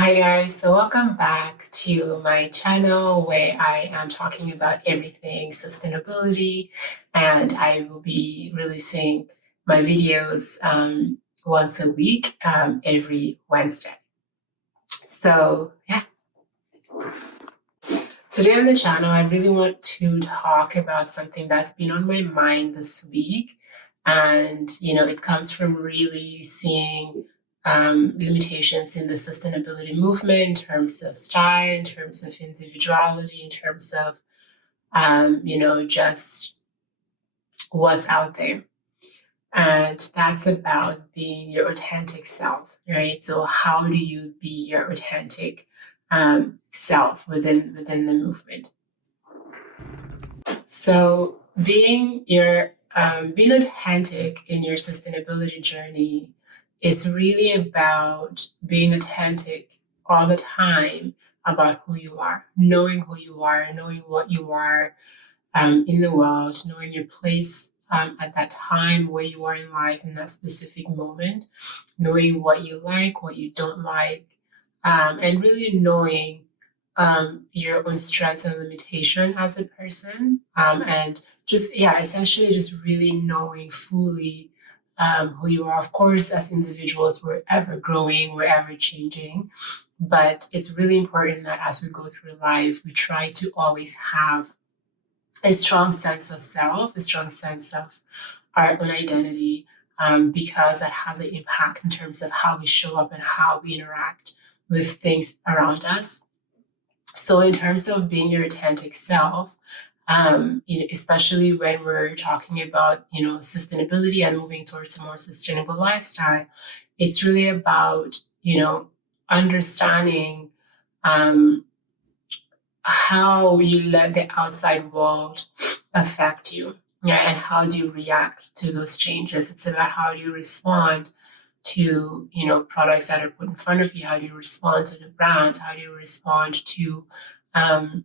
Hi guys, so welcome back to my channel where I am talking about everything sustainability, and I will be releasing my videos once a week, every Wednesday. So yeah, today on the channel I really want to talk about something that's been on my mind this week, and it comes from really seeing limitations in the sustainability movement in terms of style, in terms of individuality, in terms of just what's out there. And that's about being your authentic self, right? So how do you be your authentic self within the movement? So being authentic in your sustainability journey is really about being authentic all the time about who you are, knowing what you are in the world, knowing your place at that time, where you are in life in that specific moment, knowing what you like, what you don't like, and really knowing your own strengths and limitation as a person, and just essentially just really knowing fully who you are. Of course, as individuals, we're ever growing, we're ever changing, but it's really important that as we go through life, we try to always have a strong sense of self, a strong sense of our own identity, because that has an impact in terms of how we show up and how we interact with things around us. So, in terms of being your authentic self, especially when we're talking about sustainability and moving towards a more sustainable lifestyle, it's really about understanding um, how you let the outside world affect you, yeah, and how do you react to those changes. It's about how do you respond to products that are put in front of you. How do you respond to the brands? How do you respond to um,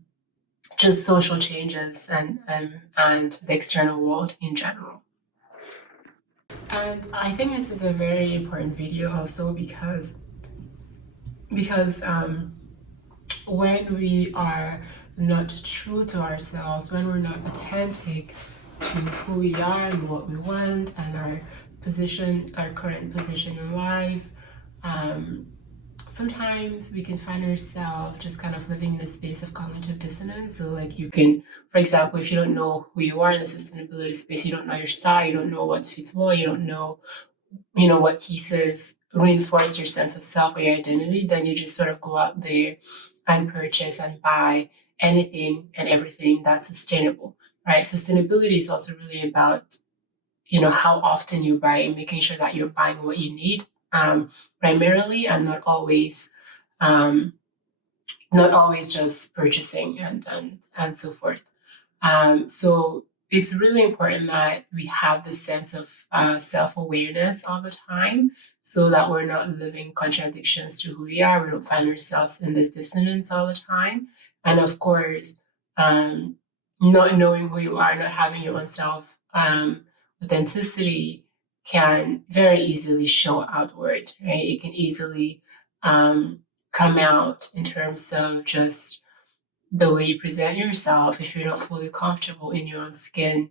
just social changes and the external world in general? And I think this is a very important video also because when we are not true to ourselves, when we're not authentic to who we are and what we want and our current position in life, um, sometimes we can find ourselves just kind of living in a space of cognitive dissonance. So, like, you can, for example, if you don't know who you are in the sustainability space, you don't know your style, you don't know what fits well, you don't know, what pieces reinforce your sense of self or your identity, then you just sort of go out there and purchase and buy anything and everything that's sustainable, right? Sustainability is also really about how often you buy and making sure that you're buying what you need, primarily, and um, not always just purchasing and so forth. So it's really important that we have this sense of self-awareness all the time, so that we're not living contradictions to who we are. We don't find ourselves in this dissonance all the time. And of course, um, not knowing who you are, not having your own self authenticity can very easily show outward, right? It can easily come out in terms of just the way you present yourself. If you're not fully comfortable in your own skin,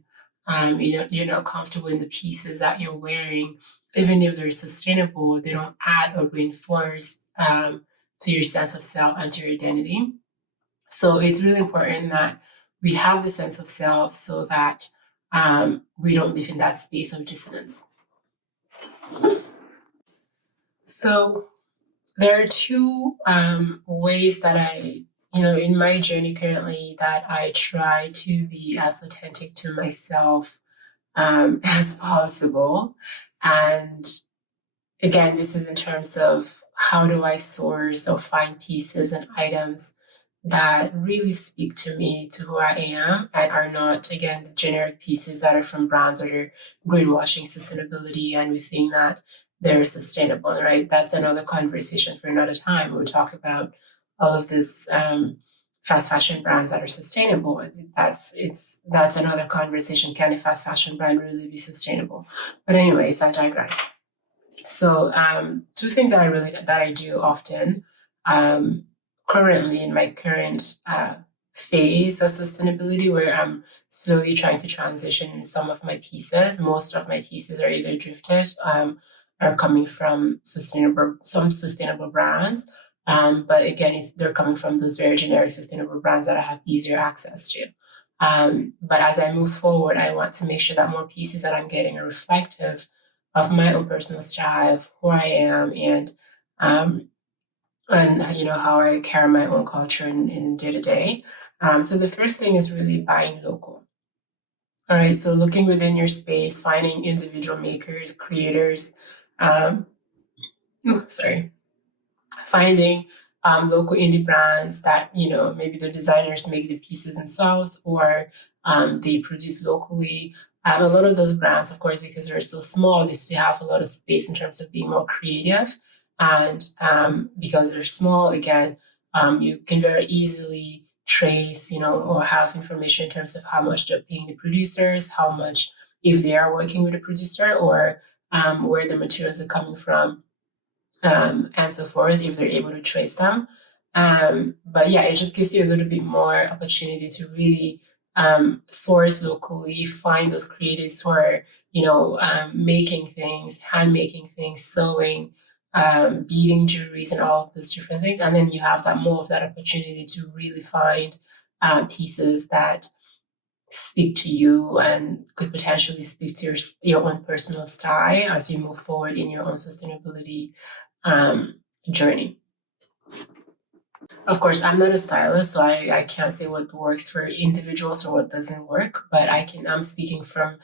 you're not comfortable in the pieces that you're wearing, even if they're sustainable, they don't add or reinforce to your sense of self and to your identity. So it's really important that we have the sense of self so that we don't live in that space of dissonance. So there are two ways that in my journey currently, that I try to be as authentic to myself as possible. And again, this is in terms of how do I source or find pieces and items that really speak to me, to who I am, and are not, again, the generic pieces that are from brands that are greenwashing sustainability and we think that they're sustainable, right? That's another conversation for another time. We'll talk about all of this fast fashion brands that are sustainable. That's another conversation. Can a fast fashion brand really be sustainable? But anyways, I digress. So two things that I do often um, currently in my current phase of sustainability where I'm slowly trying to transition some of my pieces. Most of my pieces are either thrifted, are coming from some sustainable brands. But again, they're coming from those very generic sustainable brands that I have easier access to. But as I move forward, I want to make sure that more pieces that I'm getting are reflective of my own personal style, of who I am, um, and how I carry my own culture in day to day. So the first thing is really buying local. All right, so looking within your space, finding individual makers, creators. Um, sorry, finding local indie brands that maybe the designers make the pieces themselves or they produce locally. A lot of those brands, of course, because they're so small, they still have a lot of space in terms of being more creative. And because they're small, again, you can very easily trace, or have information in terms of how much they're paying the producers, how much, if they are working with a producer, or where the materials are coming from, and so forth, if they're able to trace them. But yeah, it just gives you a little bit more opportunity to really source locally, find those creatives who are, making things, hand making things, sewing, beading jewelries, and all of those different things. And then you have that more of that opportunity to really find pieces that speak to you and could potentially speak to your own personal style as you move forward in your own sustainability um, journey. Of course, I'm not a stylist, so I can't say what works for individuals or what doesn't work, but I'm speaking from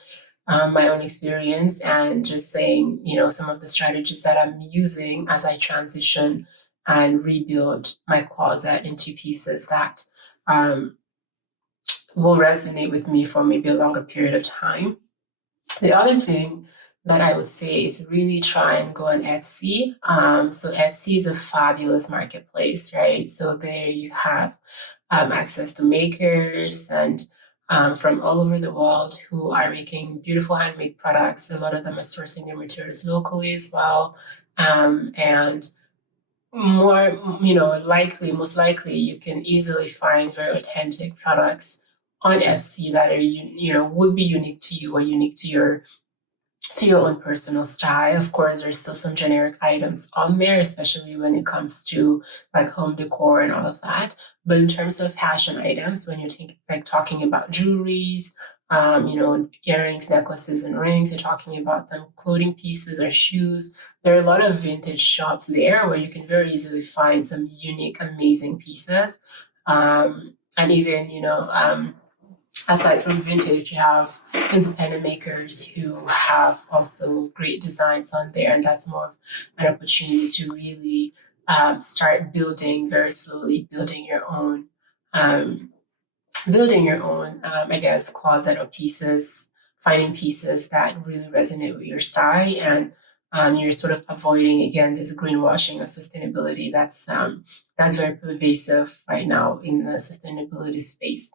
my own experience and just saying, some of the strategies that I'm using as I transition and rebuild my closet into pieces that um, will resonate with me for maybe a longer period of time. The other thing that I would say is really try and go on Etsy. So Etsy is a fabulous marketplace, right? So there you have access to makers and from all over the world who are making beautiful handmade products. A lot of them are sourcing their materials locally as well. And more, most likely you can easily find very authentic products on Etsy that are, would be unique to you or unique to your own personal style. Of course, there's still some generic items on there, especially when it comes to like home decor and all of that. But in terms of fashion items, when you're talking about jewelries, earrings, necklaces, and rings, you're talking about some clothing pieces or shoes. There are a lot of vintage shops there where you can very easily find some unique, amazing pieces. And even, aside from vintage, you have independent makers who have also great designs on there, and that's more of an opportunity to really start building very slowly, um, I guess, closet or pieces, finding pieces that really resonate with your style, and you're sort of avoiding again this greenwashing of sustainability that's very pervasive right now in the sustainability space.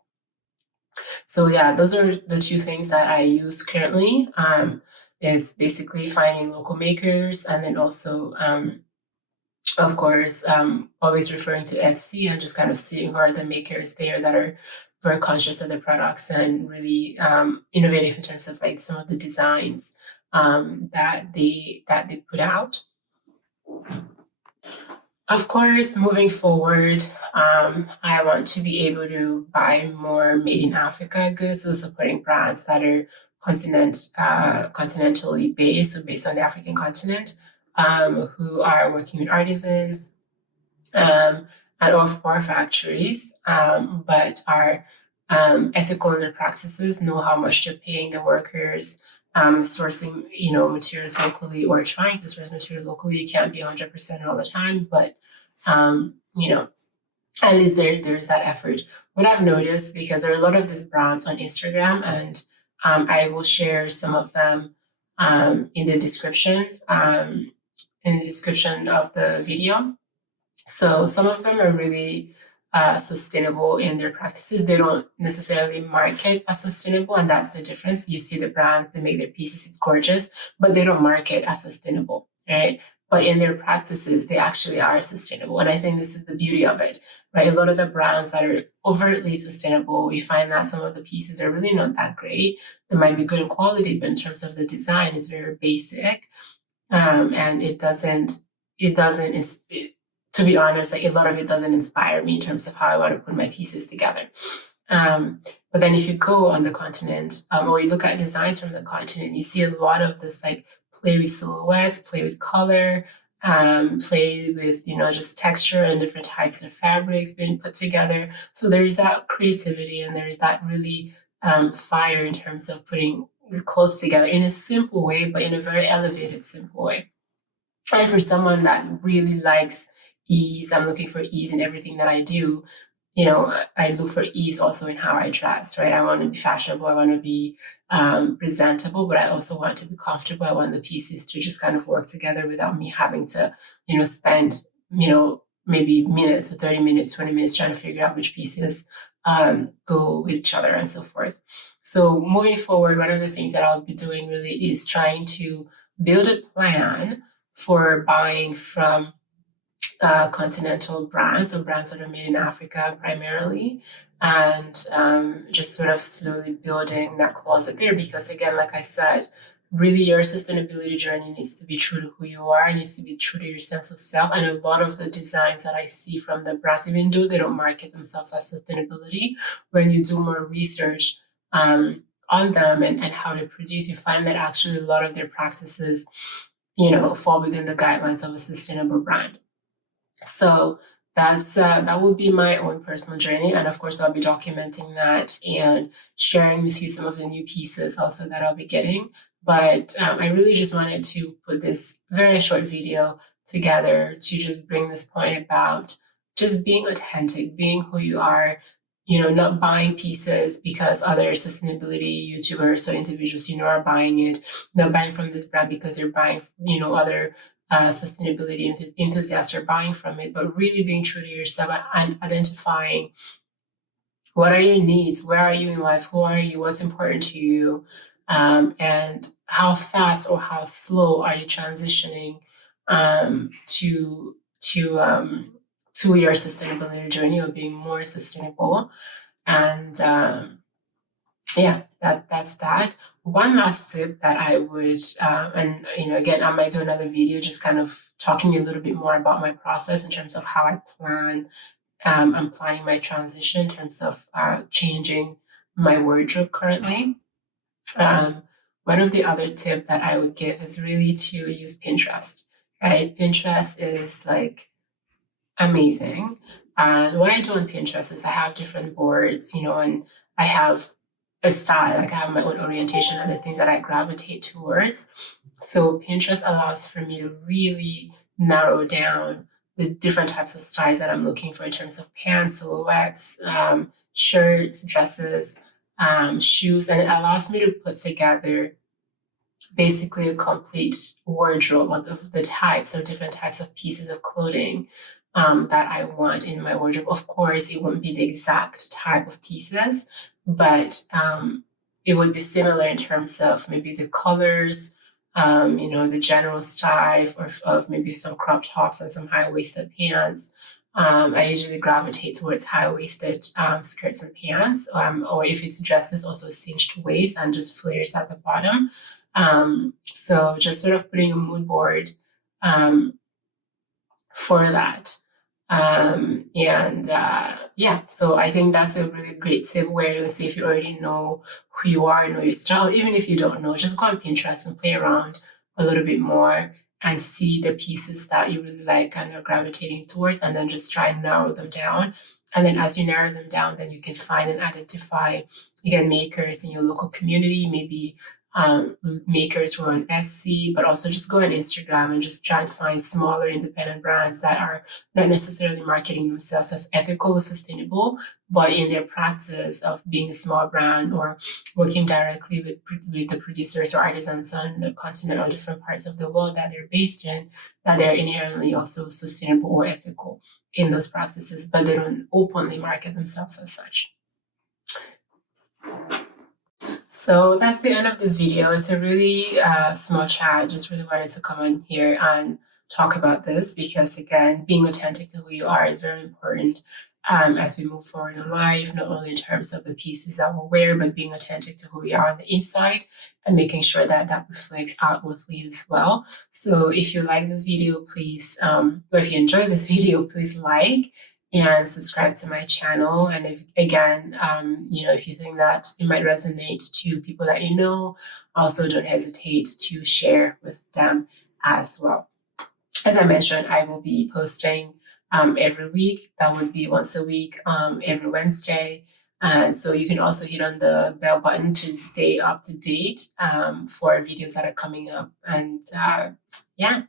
So yeah, those are the two things that I use currently. It's basically finding local makers and then also, of course, always referring to Etsy and just kind of seeing who are the makers there that are very conscious of their products and really innovative in terms of like some of the designs that they put out. Of course, moving forward, I want to be able to buy more made in Africa goods, so supporting brands that are continentally based, so based on the African continent, who are working with artisans and or factories, but are ethical in their practices, know how much they're paying the workers, sourcing, materials locally or trying to source material locally. It can't be 100% all the time, but um, you know, at least there's that effort. What I've noticed, because there are a lot of these brands on Instagram, and I will share some of them in the description of the video. So some of them are really sustainable in their practices. They don't necessarily market as sustainable, and that's the difference. You see the brands, they make their pieces, it's gorgeous, but they don't market as sustainable, right? but in their practices, they actually are sustainable. And I think this is the beauty of it, right? A lot of the brands that are overtly sustainable, we find that some of the pieces are really not that great. They might be good in quality, but in terms of the design, it's very basic. And to be honest, like a lot of it doesn't inspire me in terms of how I want to put my pieces together. But then if you go on the continent, or you look at designs from the continent, you see a lot of this like play with silhouettes, play with color, play with, just texture and different types of fabrics being put together. So there's that creativity and there's that really fire in terms of putting clothes together in a simple way, but in a very elevated, simple way. And for someone that really likes ease, I'm looking for ease in everything that I do. I look for ease also in how I dress, right? I want to be fashionable. I want to be presentable, but I also want to be comfortable. I want the pieces to just kind of work together without me having to, spend, maybe minutes or 30 minutes, 20 minutes trying to figure out which pieces go with each other and so forth. So moving forward, one of the things that I'll be doing really is trying to build a plan for buying from continental brands, so brands that are made in Africa primarily, and just sort of slowly building that closet there. Because again, like I said, really your sustainability journey needs to be true to who you are, it needs to be true to your sense of self. And a lot of the designs that I see from the brands, even though they don't market themselves as sustainability, when you do more research on them and how they produce, you find that actually a lot of their practices, fall within the guidelines of a sustainable brand. So that would be my own personal journey, and of course I'll be documenting that and sharing with you some of the new pieces also that I'll be getting. But I really just wanted to put this very short video together to just bring this point about just being authentic, being who you are, not buying pieces because other sustainability YouTubers or individuals are buying it, not buying from this brand because they're buying, other sustainability enthusiasts are buying from it, but really being true to yourself and identifying what are your needs, where are you in life, who are you, what's important to you, and how fast or how slow are you transitioning to your sustainability journey of being more sustainable. And that's that. One last tip that I would, and again, I might do another video just kind of talking a little bit more about my process in terms of how I plan. I'm planning my transition in terms of changing my wardrobe currently. One of the other tip that I would give is really to use Pinterest, right? Pinterest is like amazing. And what I do on Pinterest is I have different boards, and I have a style, like I have my own orientation and the things that I gravitate towards. So Pinterest allows for me to really narrow down the different types of styles that I'm looking for in terms of pants, silhouettes, shirts, dresses, shoes, and it allows me to put together basically a complete wardrobe of the different types of pieces of clothing that I want in my wardrobe. Of course, it won't be the exact type of pieces, but it would be similar in terms of maybe the colors, the general style of maybe some crop tops and some high-waisted pants. I usually gravitate towards high-waisted skirts and pants, or if it's dresses, also cinched waist and just flares at the bottom. So just sort of putting a mood board for that. So I think that's a really great tip where, let's say if you already know who you are, know your style, even if you don't know, just go on Pinterest and play around a little bit more and see the pieces that you really like and are gravitating towards, and then just try and narrow them down. And then as you narrow them down, then you can find and identify, again, makers in your local community, maybe makers who are on Etsy, but also just go on Instagram and just try and find smaller independent brands that are not necessarily marketing themselves as ethical or sustainable, but in their practice of being a small brand or working directly with the producers or artisans on the continent or different parts of the world that they're based in, that they're inherently also sustainable or ethical in those practices, but they don't openly market themselves as such. So that's the end of this video. It's a really small chat. Just really wanted to come on here and talk about this because, again, being authentic to who you are is very important as we move forward in life, not only in terms of the pieces that we'll wear, but being authentic to who we are on the inside and making sure that that reflects outwardly as well. So if you like this video, please, or if you enjoy this video, please like and subscribe to my channel. And if, again, if you think that it might resonate to people that you know, also don't hesitate to share with them as well. As I mentioned, I will be posting every week. That would be once a week, every Wednesday. And so you can also hit on the bell button to stay up to date for videos that are coming up. And yeah,